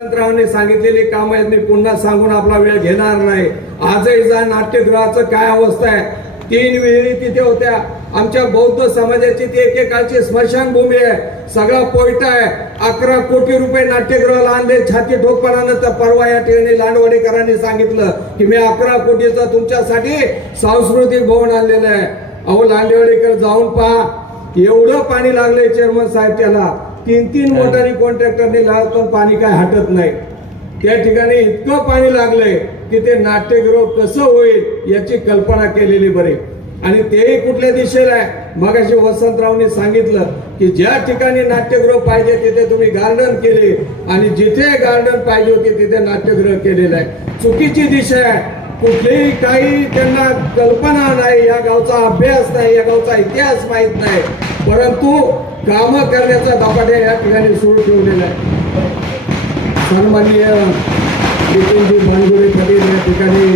वसंतरावांनी सांगितलेली कामं आहेत, मी पुन्हा सांगून आपला वेळ घेणार नाही. आजही जा नाट्यगृहाचं काय अवस्था आहे. 3 विहिरी तिथे होत्या. आमच्या बौद्ध समाजाची ती एकेकाळची स्मशानभूमी आहे. सगळा पोयटा आहे. 11 कोटी रुपये नाट्यगृहाला आणले. छाती ठोकपणानं तर परवा या ठिकाणी लांडवाडेकरांनी सांगितलं की मी 11 कोटीचं तुमच्यासाठी सांस्कृतिक भवन आणलेलं आहे. अहो लांडवाडेकर जाऊन पहा, एवढं पाणी लागलंय चेअरमन साहेब त्याला. 3 मोटारी कॉन्ट्रॅक्टरने लावत पण पाणी काय हटत नाही. त्या ठिकाणी इतकं पाणी लागलंय की ते नाट्यगृह कसं होईल याची कल्पना केलेली बरी. आणि तेही कुठल्या दिशेला आहे. मगाशी वसंतरावनी सांगितलं की ज्या ठिकाणी नाट्यगृह पाहिजे तिथे तुम्ही गार्डन केले आणि जिथे गार्डन पाहिजे होते तिथे नाट्यगृह केलेलं आहे. चुकीची दिशा आहे. कुठलीही काही त्यांना कल्पना नाही, या गावचा अभ्यास नाही, या गावचा इतिहास माहित नाही, परंतु काम करण्याचा धपाट्या या ठिकाणी सुरू ठेवलेला आहे. सन्माननीय नितीनजी मानगुरे पाटील या ठिकाणी